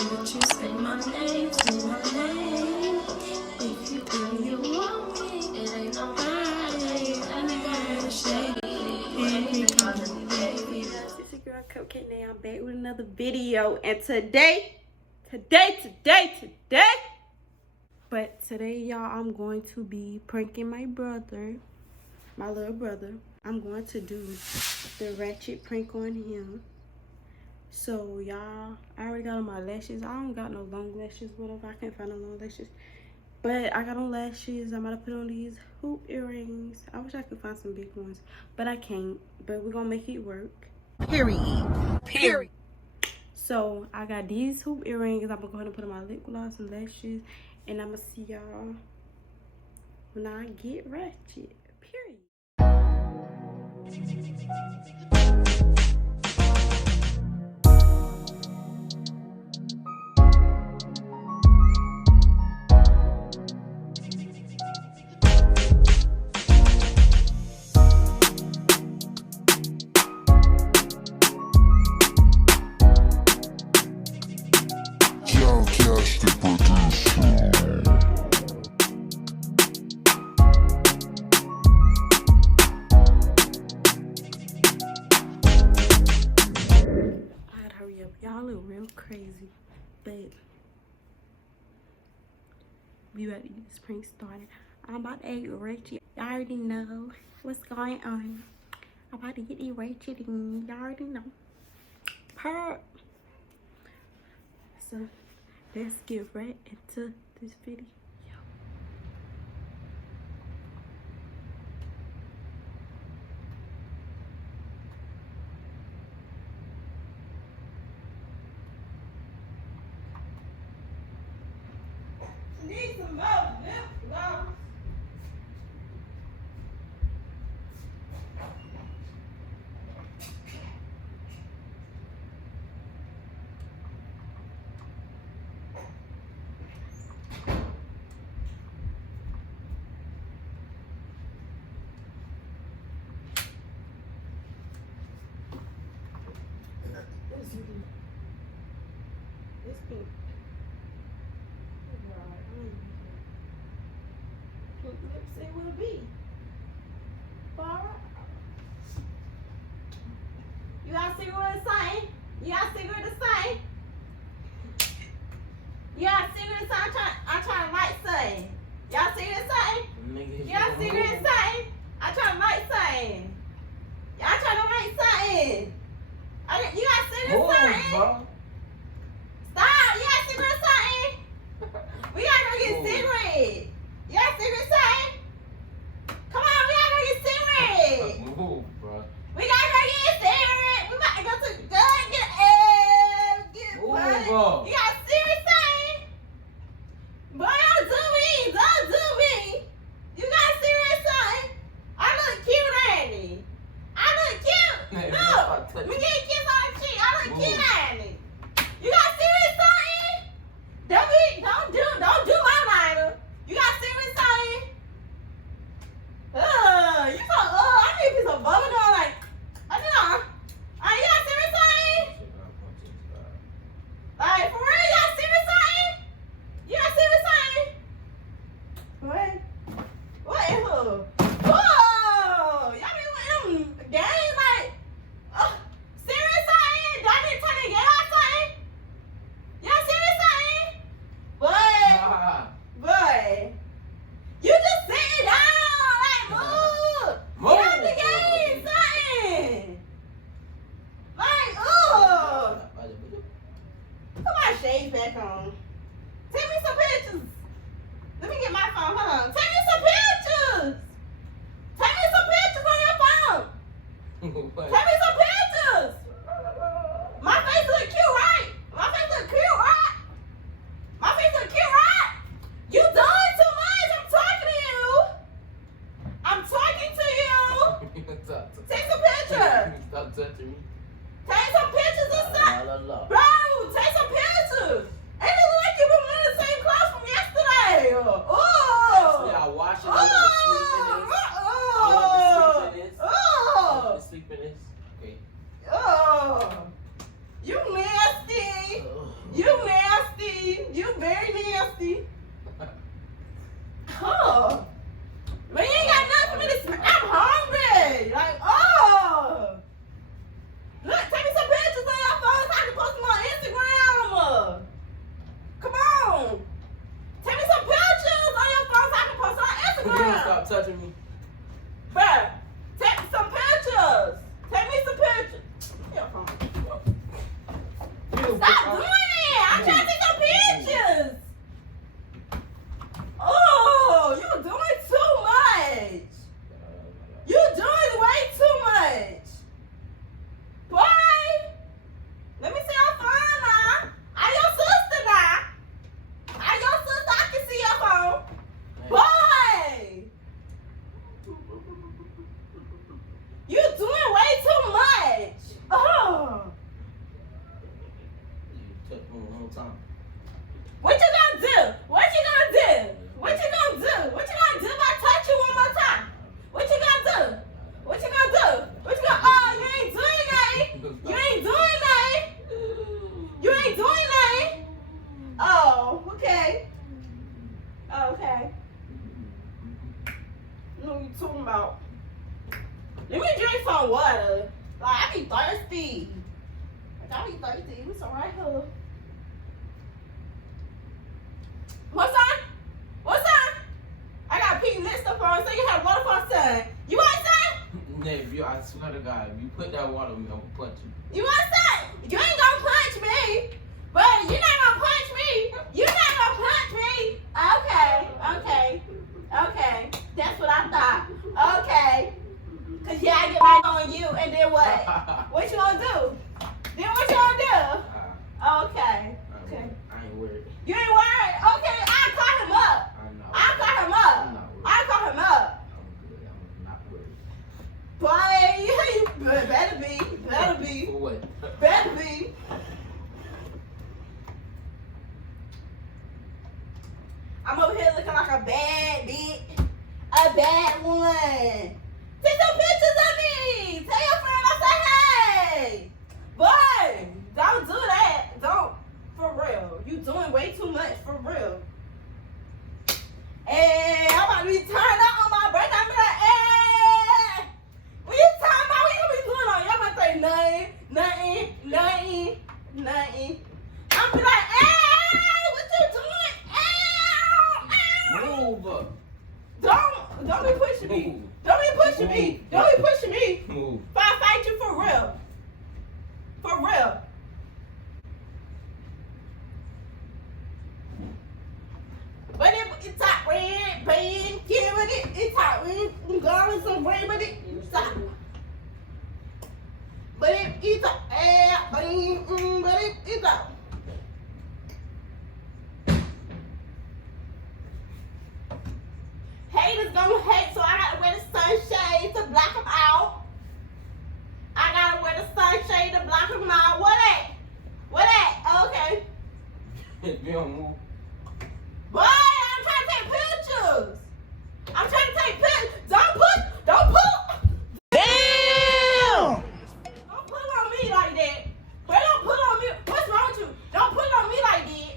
But you say my name, say my name. If you do, you want me. It ain't no hiding. I never heard shade. It's your girl Cupcake. Now I'm back with another video, and today, but today, y'all, I'm going to be pranking my brother, my little brother. I'm going to do the ratchet prank on him. So, y'all, I already got on my lashes. I don't got no long lashes, whatever. I can't find no long lashes. But I got on lashes. I'm about to put on these hoop earrings. I wish I could find some big ones, but I can't. But we're going to make it work. Period. So, I got these hoop earrings. I'm going to go ahead and put on my lip gloss and lashes. And I'm going to see y'all when I get ratchet. Period. Y'all look real crazy, but we about to get this prank started. I'm about to act ratchet. Y'all already know what's going on. I'm about to get it ratchet and y'all already know. Purr. So let's get right into this video. Need some more lip gloss. This pink. Let's see what it be. Bar. You got a cigarette to say? You got a cigarette to say? You got a cigarette to say? I'm trying to light say. Y'all cigarette to say? You got a cigarette to say? I'm trying to light say. Y'all trying to light say. You got a cigarette to say? Stop. You got a cigarette to say? We gotta go get cigarette. You got a cigarette say? Come on, we gotta go get cigarette. Move, bro. We gotta go get cigarette. We about to go to the gun and get it bro. You got a cigarette say? Boy, don't do me. Don't do me. You got a cigarette say? I look cute, ain't it? I look cute. Man, Look, we get a kiss on the cheek. I look cute, ain't it? You got a cigarette say? Don't do my lighter. You got a cigarette say? I need a piece of bubble gum, like, I know. You got a cigarette say? Like, for real, you got a cigarette say? You got a cigarette say? What is her? Whoa! Y'all be with them games, like, cigarette say? Y'all need to turn the game out say? Y'all cigarette say? Boy. You just sitting down, like, move. Move. Get out the game, something. Like, put my shades back on. Take me some pictures. Let me get my phone. Hold on. Take me some pictures. Take me some pictures on your phone. Take me some pictures. My face look cute, right? My face look cute, right? My face look cute, right? You doing too much. I'm talking to you. I'm talking to you. Take some pictures. Stop touching me. Take some pictures and stuff. Bro, take some pictures. Ain't it look like you been wearing the same clothes from yesterday? Stop doing it! I'm trying to take some pictures. Oh, you're doing too much. You're doing way too much. Boy, let me see your phone now. I'm your sister now. I'm your sister. I can see your phone. Boy, you're doing way too much. Oh. You took me one time. What you gonna do? What you gonna do? What you gonna do? What you gonna do if I touch you one more time? What you gonna do? What you gonna do? What you gonna? Oh, you ain't doing nothing. You ain't doing nothing. You ain't doing nothing. Oh, okay. Okay. What are you talking about? Let me drink some water. Like, I be thirsty. Like, I be thirsty. What's all right here? What's on? What's on? I got pink lipstick on, so you have water for a son. You want some? Nigga, I swear to God, if you put that water on me, I'm gonna punch you. You want some? You ain't gonna punch me. But you're not gonna punch me. You're not gonna punch me. Okay, okay, okay. That's what I thought. Okay. Cause yeah, I get mine on you, and then what? What you gonna do? Then what you gonna do? Okay. Okay. I ain't worried. You ain't worried? Okay, I'll call him up. I know. I'll call him up. I'm not worried. I'll call him up. I'm good. I'm not worried. Boy, you better be. Better be. For what? Better be. I'm over here looking like a bad bitch. A bad one. Take some pictures of me. Tell your friend I say hey. Boy, don't do that. Don't. For real. You doing way too much. For real. Hey, I'm about to be turned up on my birthday. I'm like, hey. What you talking about? What you gonna be doing on your birthday? Nothing. I'm be like, hey, what you doing? Ow. Move. Don't be pushing me. Move. Don't be pushing me. Move. Don't be pushing me. Move. If I fight you for real. For real. But it's hot red, bang, give it. It's hot red, I'm going some rain with it. Stop. But it's hot, but it's hot. Haters gonna hate, so I gotta wear the sunshade to block them out. I gotta wear the sunshade to block them out. What that? What that? Okay. If you don't move. Boy, I'm trying to take pictures. I'm trying to take pictures. Don't pull. Damn! Don't pull on me like that. Boy, don't pull on me. What's wrong with you? Don't pull on me like that.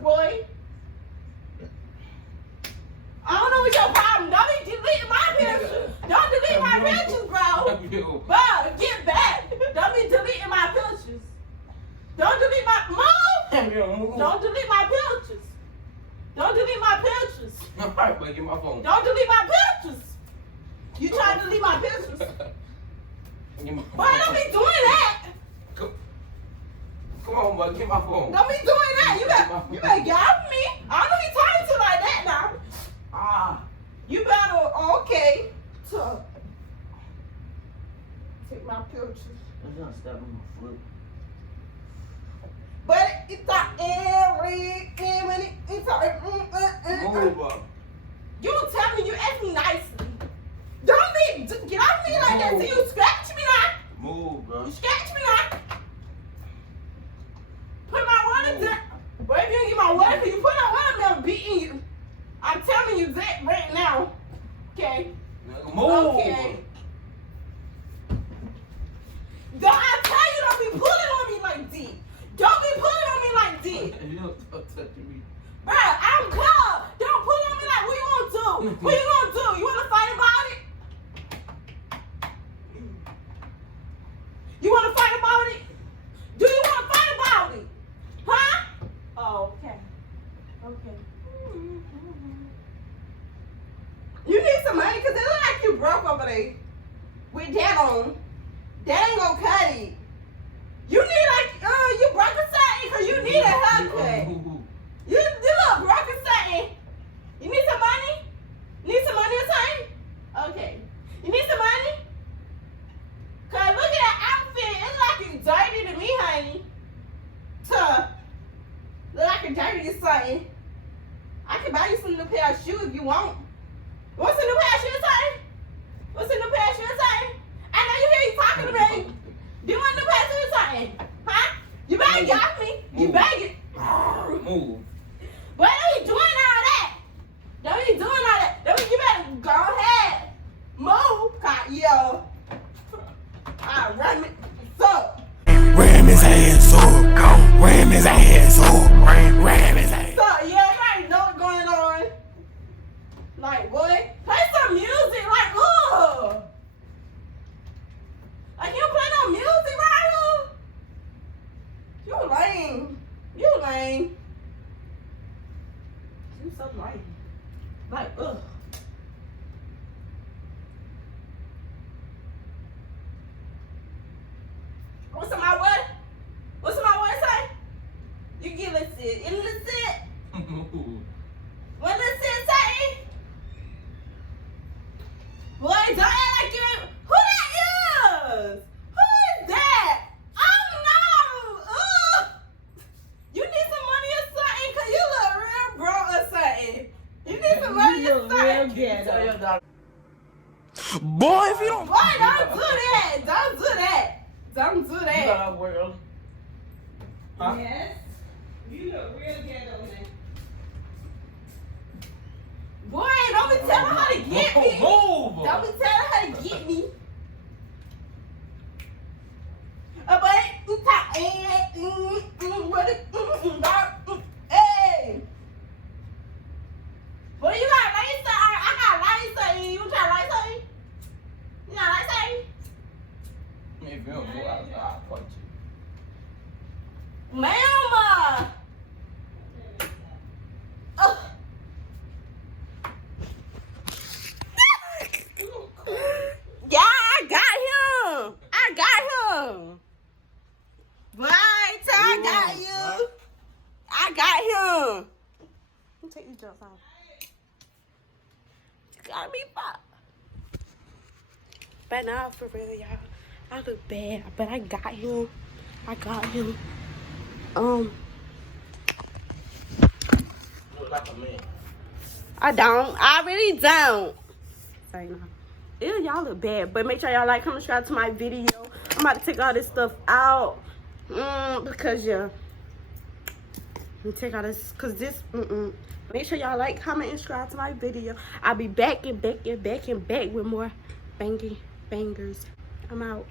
Boy. I don't know what's your problem. Don't be deleting my pictures. Don't delete my pictures, bro. Bro, get back. Don't be deleting my pictures. Don't delete my move. Don't delete my pictures. Don't delete my pictures. Alright, but get my phone. Don't delete my pictures. You trying to delete my pictures? Get my phone. Boy, don't be doing that. Come on, bud, get my phone. Don't be doing that. You better get off me. I don't know who you talking to like that now. You better, okay. So, take my pictures. I'm gonna step on my foot. But it's not every it's Move up. You don't tell me, you ask me nicely. Don't get off me like that. So you scratch me now. Move, bro. You scratch me now. Put my water down. Boy, if you don't get my water, if you put that water, I'm beating you. I'm telling you that right now. Okay? Move. Okay. Don't I tell you don't be pulling on me like this. Don't be pulling on me like this. You don't touch me. Bruh, I'm cold. Don't pull on me like, what you gonna do? What you gonna do? You wanna fight about it? You wanna fight about it? Do you wanna fight about it? Huh? Oh, okay. Okay. You need some money because it look like you broke over there. With that on. That ain't gonna cut it. You need like, you something. I can buy you some new pair of shoes if you want. What's a new pair of shoes, son? What's a new pair of shoes, son? I know you hear you talking to me. Do you want a new pair of shoes, son? Huh? You better get off me. You better get... Move. Boy, don't be doing all that. Don't be doing all that. Don't be, you better go ahead. Move. God, yo. I'll run me. So. Ram his ass up. Ram his ass up. Ram his ass. So, yeah, you already know what's going on. Like, what? Play some music. Like, ugh. Like, you don't play no music right here? You lame. You lame. You so lame. Like, ugh. What's in my what? What's in my what say? You get illicit. Illicit? Move. What illicit say? Boy, don't act like you ain't. Who that is? Who is that? Oh no! Ugh! You need some money or something? Cause you look real broke or something. You need some money or something? Tell your daughter. Boy, if you don't. Boy, don't do that. Don't do that. Don't do You that. got to work early? Huh? Yes. You look real ghetto, man. Boy, don't be telling her how to get me. Move. Don't be telling her how to get me. But you talk, what it, hey. Boy, you got lights on. I got lights on. You try lights on? You got lights on? If you don't go outside, I'll punch you. Mama. Yeah, I got him. I got him. Right, I got you. I got him. Let me take these jumps off. You got me, pop. But now, for real, y'all, I look bad, but I got him. I got him. You look like a man. I don't. I really don't. Sorry, no. Ew, y'all look bad. But make sure y'all like, comment, subscribe to my video. I'm about to take all this stuff out. Because, yeah. Let me take all this. Because this, Make sure y'all like, comment, and subscribe to my video. I'll be back and back and back and back with more bangers. I'm out.